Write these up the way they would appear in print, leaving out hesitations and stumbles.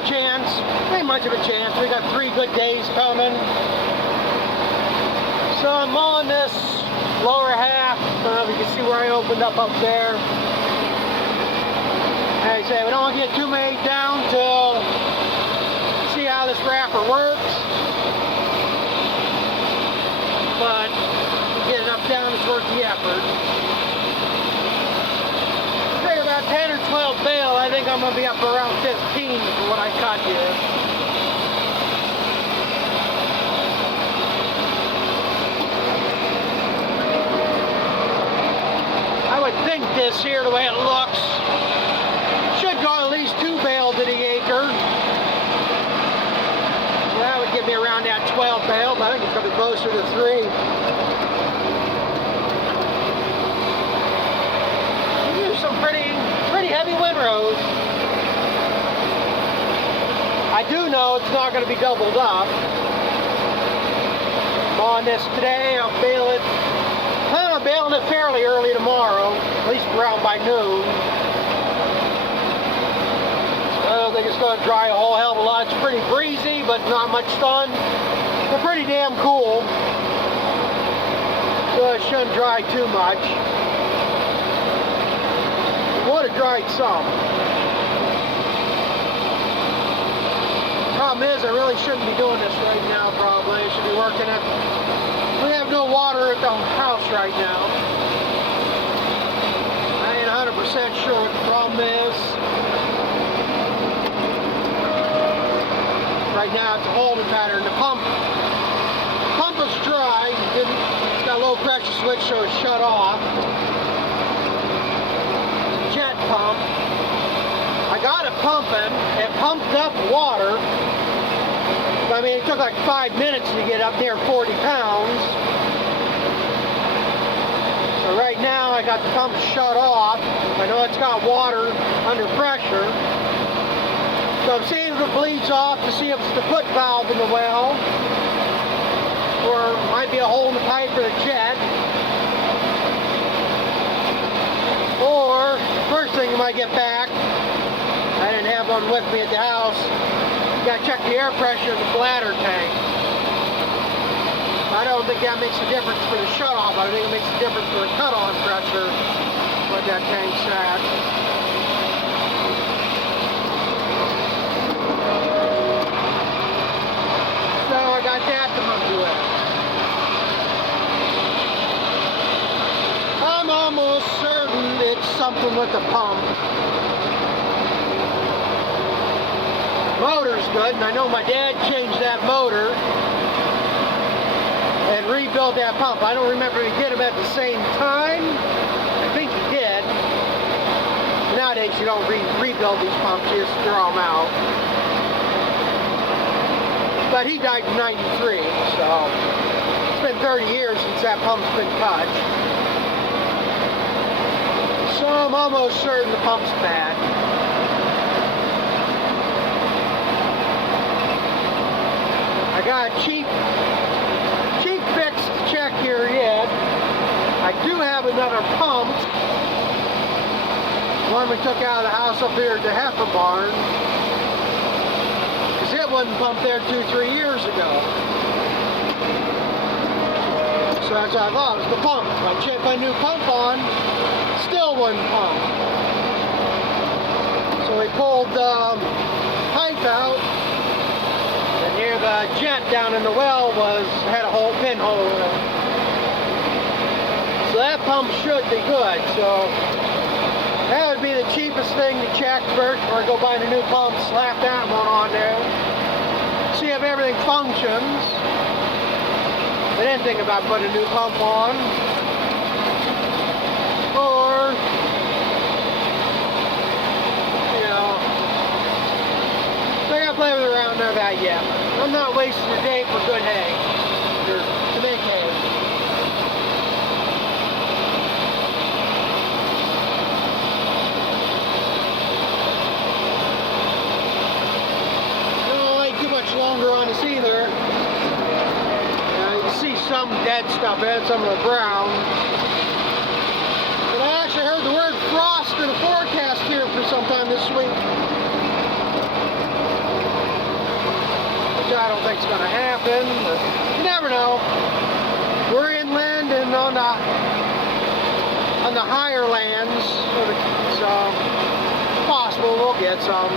a chance, ain't much of a chance. We got 3 good days coming. So I'm mowing this lower half. I don't know if you can see where I opened up there. Like I say, we don't want to get too many down till see how this wrapper works. But to get enough down is worth the effort. Figure about 10 or 12 bale. I think I'm going to be up around 15 for what I cut here. I would think this here, the way it looks, should go at least 2 bale to the acre. So that would give me around that 12 bale, but I think it's going to be closer to 3. These are some pretty heavy windrows. I do know it's not going to be doubled up. I'm on this today. I'll bale it. I plan on baling it fairly early tomorrow, at least around by noon. I don't think it's going to dry a whole hell of a lot. It's pretty breezy, but not much sun. They're pretty damn cool, so it shouldn't dry too much. It would have dried some. Problem is, I really shouldn't be doing this right now, probably. I should be working it. We have no water at the house right now. I ain't 100% sure what the problem is. Right now it's a holding pattern. The pump is dry. It's got a low pressure switch, so it's shut off. Jet pump. I got it pumping. It pumped up water. I mean, it took like 5 minutes to get up near 40 pounds. So right now I got the pump shut off. I know it's got water under pressure. So I'm seeing if it bleeds off to see if it's the foot valve in the well. Or it might be a hole in the pipe for the jet. Or, first thing you might get back, I didn't have one with me at the house, you gotta check the air pressure in the bladder tank. I don't think that makes a difference for the shutoff. I think it makes a difference for the cut-on pressure, what that tank's at. So I got that to look with. I'm almost certain it's something with the pump. Motor's good, and I know my dad changed that motor and rebuilt that pump. I don't remember if he did them at the same time. I think he did. Nowadays you don't rebuild these pumps, you just throw them out. But he died in '93, so it's been 30 years since that pump's been touched. So I'm almost certain the pump's bad. I got a cheap fix to check here yet. I do have another pump. One we took out of the house up here at the heifer barn. Because it wasn't pumped there 2-3 years ago. So that's what I thought, it was the pump. I checked my new pump on, still wasn't pumped. So we pulled the pipe out. And near the jet down in the well had a whole pinhole in it. So that pump should be good. So that would be the cheapest thing to check first before I go buy a new pump, slap that one on there. See if everything functions. I didn't think about putting a new pump on. Or, you know, so I gotta play with around there that yet. I'm not wasting a day for good hay, or to make hay. No, ain't too much longer on this either. You can see some dead stuff in it, some of the brown. But I actually heard the word frost in the forecast here for sometime this week. what's going to happen, but you never know. We're inland and on the higher lands, so it's possible we'll get some.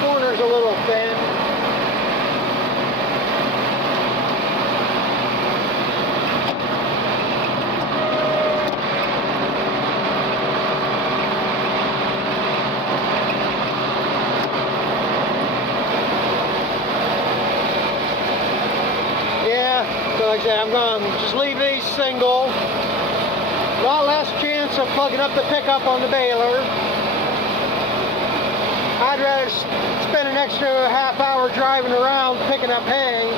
Corner's a little thin. Yeah, so like I said, I'm going to just leave these single. A lot less chance of plugging up the pickup on the baler. I'd rather spend an extra half hour driving around picking up hay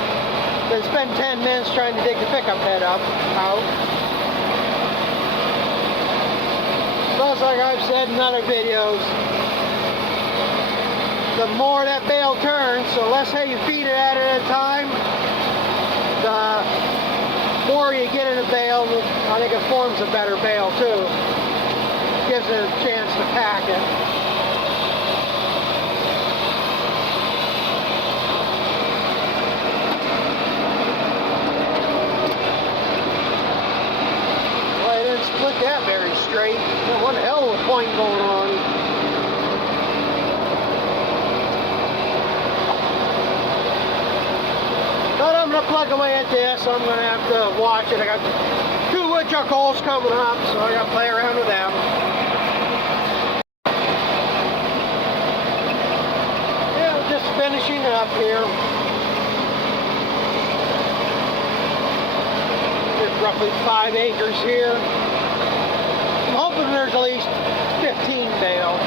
than spend 10 minutes trying to dig the pickup head out. Plus, like I've said in other videos, the more that bale turns, so less hay you feed it at a time, the more you get in a bale. I think it forms a better bale too. Gives it a chance to pack it. Split that very straight. What the hell of a point going on? But I'm going to plug away at this. I'm going to have to watch it. I got 2 woodchuck holes coming up, so I got to play around with them. Yeah, we're just finishing up here. There's roughly 5 acres here. I'm hoping there's at least 15 bale.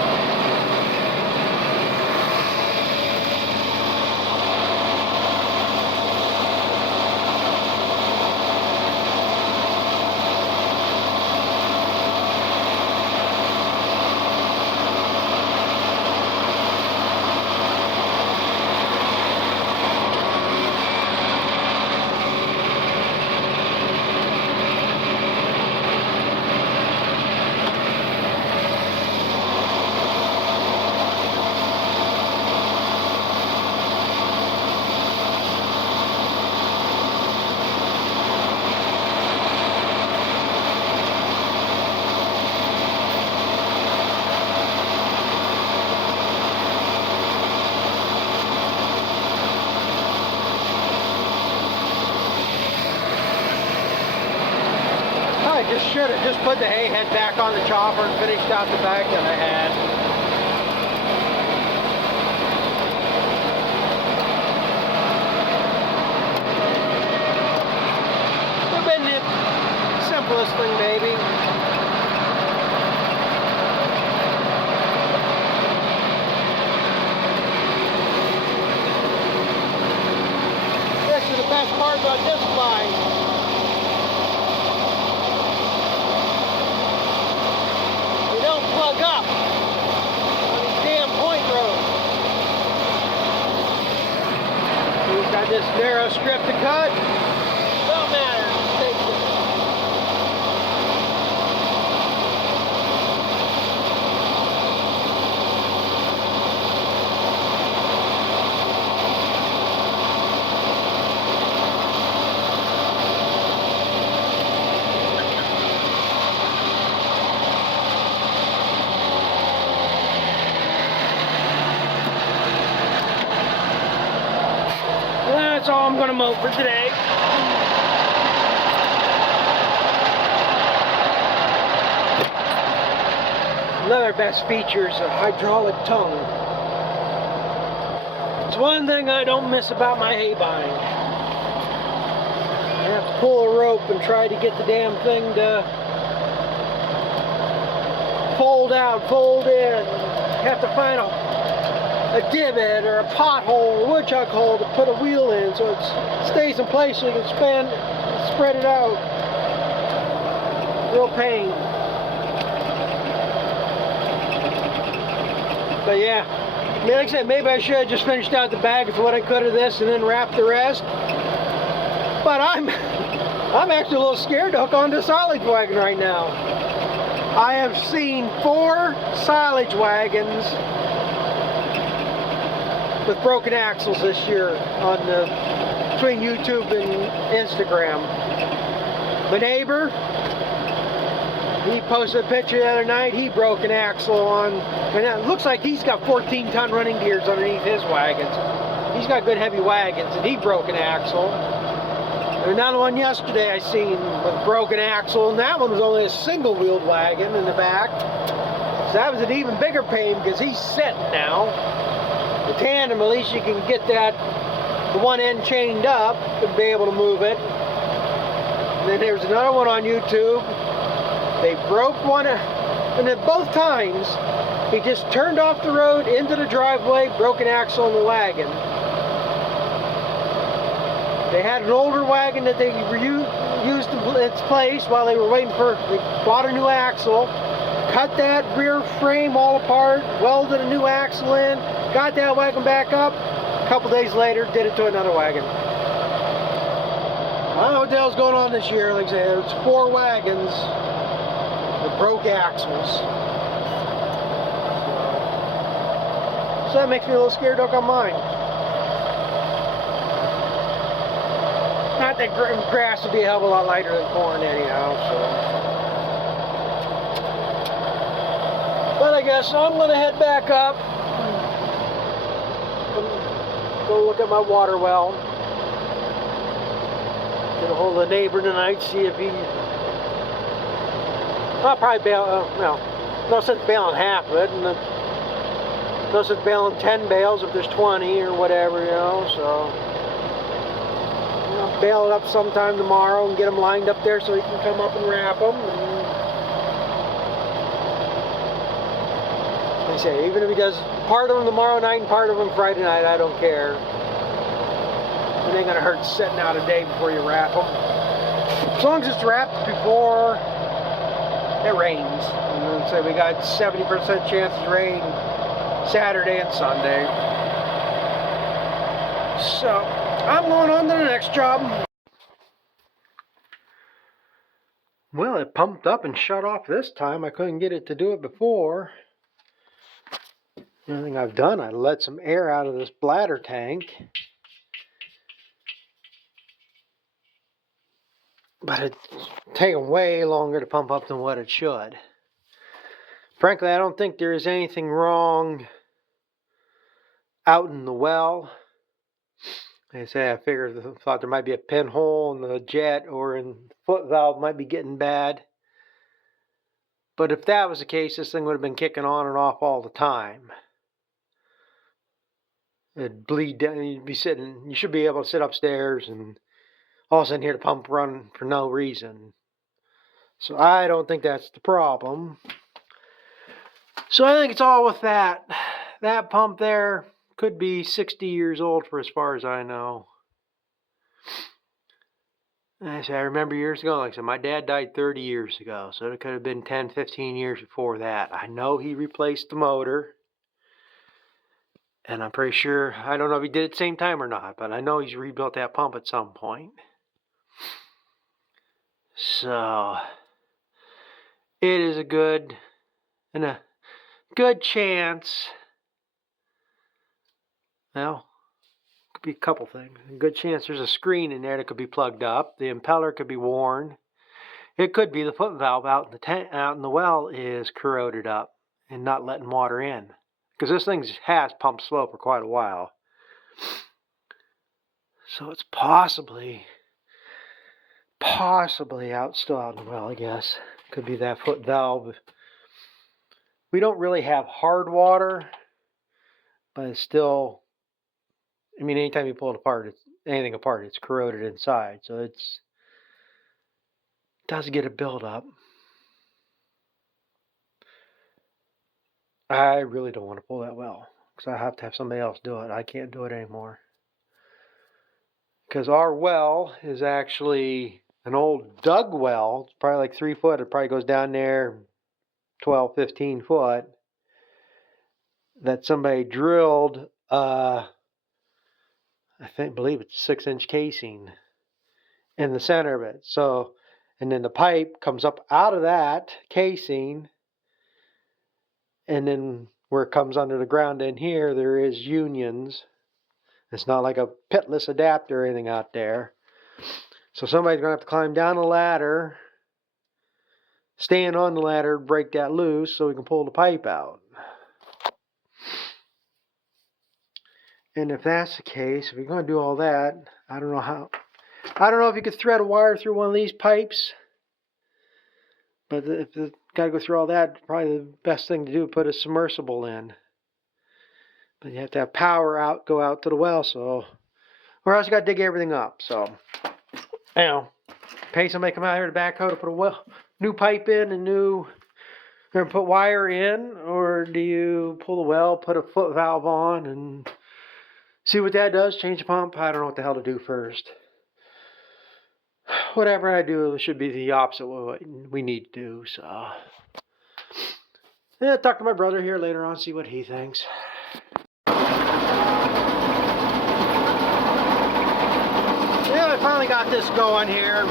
I should have just put the hay head back on the chopper and finished out the bag that I had. Would have been the simplest thing, maybe. This is the best part about this bike. Plug up on these damn point roads. We've got this narrow strip to cut. Don't matter, just takes it. That's all I'm going to mow for today. Another best feature is a hydraulic tongue. It's one thing I don't miss about my hay buying. I have to pull a rope and try to get the damn thing to fold out, fold in. You have to find a a divot or a pothole or woodchuck hole to put a wheel in so it stays in place so you can spread it out. Real pain. But yeah, I mean, like I said, maybe I should have just finished out the bag with what I could of this and then wrap the rest. But I'm actually a little scared to hook onto a silage wagon right now. I have seen 4 silage wagons with broken axles this year between YouTube and Instagram. My neighbor, he posted a picture the other night. He broke an axle on, and it looks like he's got 14-ton running gears underneath his wagons. He's got good heavy wagons, and he broke an axle. And another one yesterday I seen with broken axle, and that one was only a single-wheeled wagon in the back. So that was an even bigger pain because he's sitting now. The tandem, at least you can get the one end chained up to be able to move it. And then there's another one on YouTube. They broke one, and at both times, he just turned off the road into the driveway, broke an axle in the wagon. They had an older wagon that they used in its place while they were waiting they bought a new axle, cut that rear frame all apart, welded a new axle in, got that wagon back up. A couple days later, did it to another wagon. I don't know what the hell's going on this year. Like I said, it's 4 wagons with broke axles. So that makes me a little scared to hook on mine. Not that grass would be a hell of a lot lighter than corn anyhow, so. But I guess I'm going to head back up. Go look at my water well. Get a hold of the neighbor tonight, see if he... I'll probably bail, no sense bailing half of it, and no sense bailing 10 bales if there's 20 or whatever, you know, so... I'll bail it up sometime tomorrow and get them lined up there so he can come up and wrap them. And like I say, even if he does part of them tomorrow night and part of them Friday night, I don't care. It ain't gonna hurt sitting out a day before you wrap them. As long as it's wrapped before it rains. And then say we got 70% chance of rain Saturday and Sunday. So I'm going on to the next job. Well, it pumped up and shut off this time. I couldn't get it to do it before. The only thing I've done, I let some air out of this bladder tank. But it's taken way longer to pump up than what it should. Frankly, I don't think there is anything wrong out in the well. Like I say, I thought there might be a pinhole in the jet or in the foot valve might be getting bad. But if that was the case, this thing would have been kicking on and off all the time. It'd bleed down. You should be able to sit upstairs and all of a sudden hear the pump run for no reason. So I don't think that's the problem. So I think it's all with that. That pump there could be 60 years old for as far as I know. And I remember years ago, like I said, my dad died 30 years ago, so it could have been 10, 15 years before that. I know he replaced the motor, and I'm pretty sure, I don't know if he did it at the same time or not, but I know he's rebuilt that pump at some point. So, it is a good chance. Well, could be a couple things. A good chance there's a screen in there that could be plugged up. The impeller could be worn. It could be the foot valve out in the well is corroded up and not letting water in. Because this thing has pumped slow for quite a while. So it's possibly still out in the well, I guess. Could be that foot valve. We don't really have hard water, but it's still, I mean, anytime you pull anything apart, it's corroded inside. So it does get a buildup. I really don't want to pull that well. because I have to have somebody else do it. I can't do it anymore. Because our well is actually an old dug well. It's probably like 3 foot. It probably goes down there 12, 15 foot. That somebody drilled, believe it's a 6-inch casing in the center of it. So, and then the pipe comes up out of that casing, and then where it comes under the ground in here, there is unions. It's not like a pitless adapter or anything out there. So somebody's going to have to climb down the ladder, stand on the ladder, break that loose so we can pull the pipe out. And if that's the case, if you're going to do all that, I don't know if you could thread a wire through one of these pipes. But if you got to go through all that, probably the best thing to do is put a submersible in. But you have to have power go out to the well, so, or else you got to dig everything up. So, pay somebody to come out here to backhoe to put a new pipe in and put wire in, or do you pull the well, put a foot valve on, and see what that does? Change the pump. I don't know what the hell to do first. Whatever I do, it should be the opposite of what we need to do. So, yeah, talk to my brother here later on, see what he thinks. Yeah, I finally got this going here.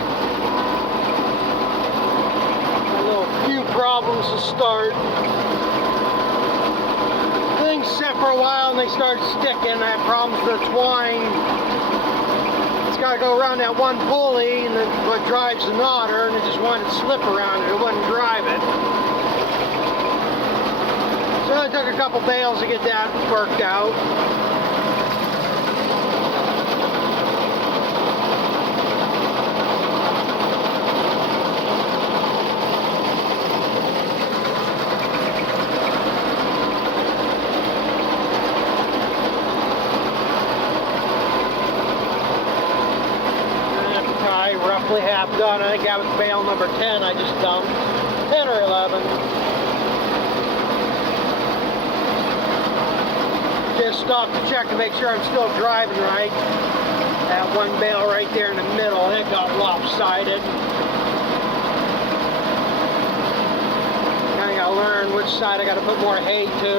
A little few problems to start. Things set for a while and they start sticking. I had problems with the twine. Got to go around that one pulley, and then what drives the knotter, and it just wanted to slip around it. It wouldn't drive it. So it took a couple bales to get that worked out. Roughly half done. I think that was bale number 10 I just dumped. 10 or 11. Just stopped to check to make sure I'm still driving right. That one bale right there in the middle, it got lopsided. Now I gotta learn which side I gotta put more hay to.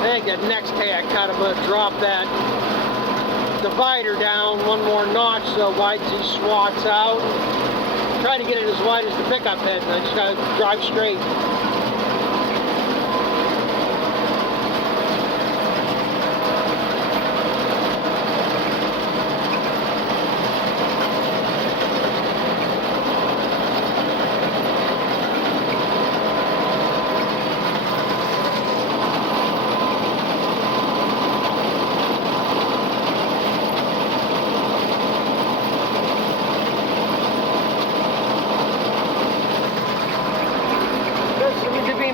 I think that next hay I kind of drop that divider down one more notch so it widens these swaths out. Try to get it as wide as the pickup head, and I just gotta drive straight.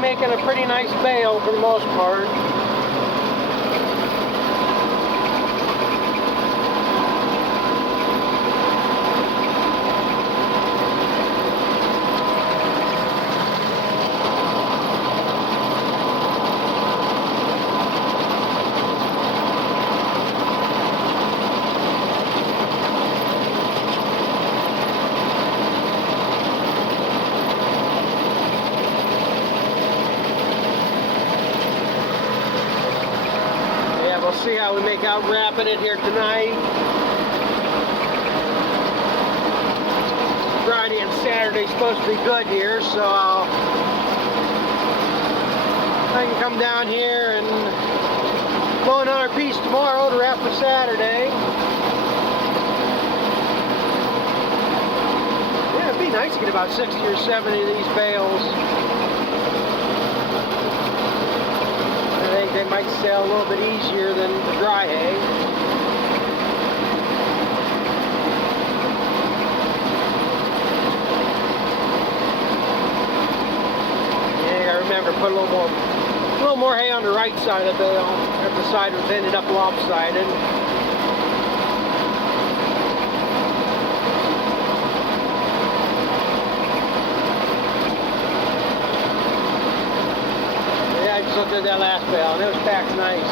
Making a pretty nice bale for the most part. We'll see how we make out wrapping it here tonight. Friday and Saturday is supposed to be good here, so I can come down here and blow another piece tomorrow to wrap for Saturday. Yeah, it'd be nice to get about 60 or 70 of these bales. I think they might sell a little bit easier than the dry hay. Yeah, I remember put a little more hay on the right side of the bale. If the side was ended up lopsided. looked at that last bale, and it was packed nice.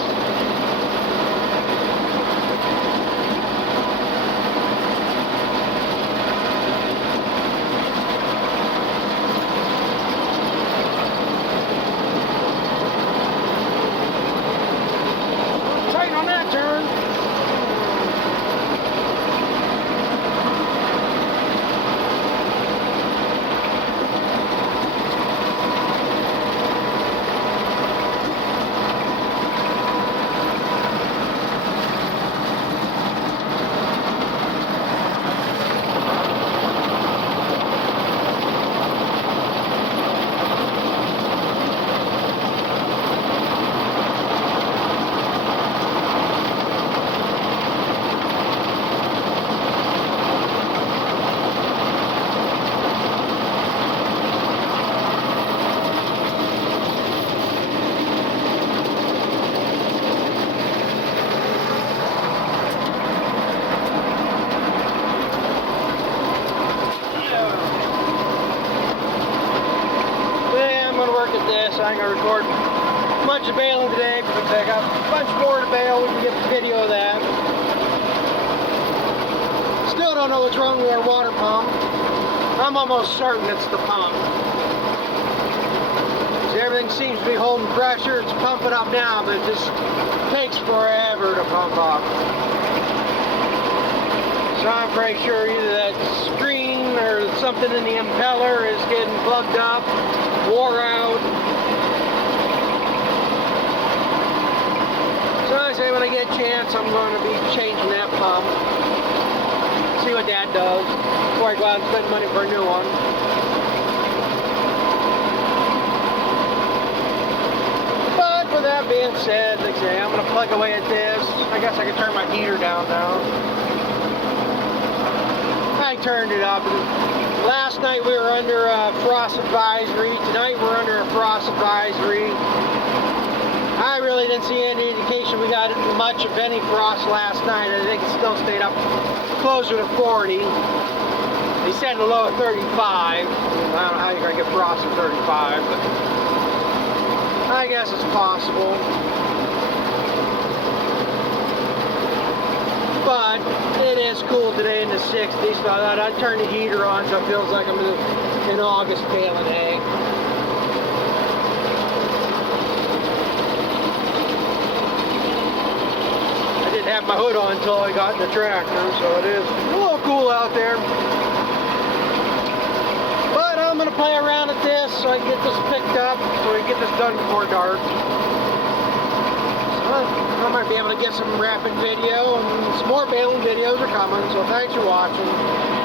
Tight on that turn. Work at this. I ain't gonna record much of baling today because I got a bunch more to bale. We can get the video of that. Still don't know what's wrong with our water pump. I'm almost certain it's the pump. See, everything seems to be holding pressure. It's pumping up now, but it just takes forever to pump up. So I'm pretty sure either that screen or something in the impeller is getting plugged up, wore out. So I say when I get a chance, I'm going to be changing that pump. See what that does before I go out and spend money for a new one. But with that being said, like I say, I'm going to plug away at this. I guess I can turn my heater down now. I turned it up. Last night we were under a frost advisory. Tonight we're under a frost advisory. I really didn't see any indication we got much of any frost last night. I think it still stayed up closer to 40. They said a low of 35. I don't know how you're going to get frost at 35, but I guess it's possible. But it is cool today in the 60s, so I thought I'd turn the heater on so it feels like I'm in August baling hay. I didn't have my hood on until I got in the tractor, so it is a little cool out there. But I'm going to play around at this so I can get this picked up, so we can get this done before dark. I might be able to get some wrapping video, and some more baling videos are coming, so thanks for watching.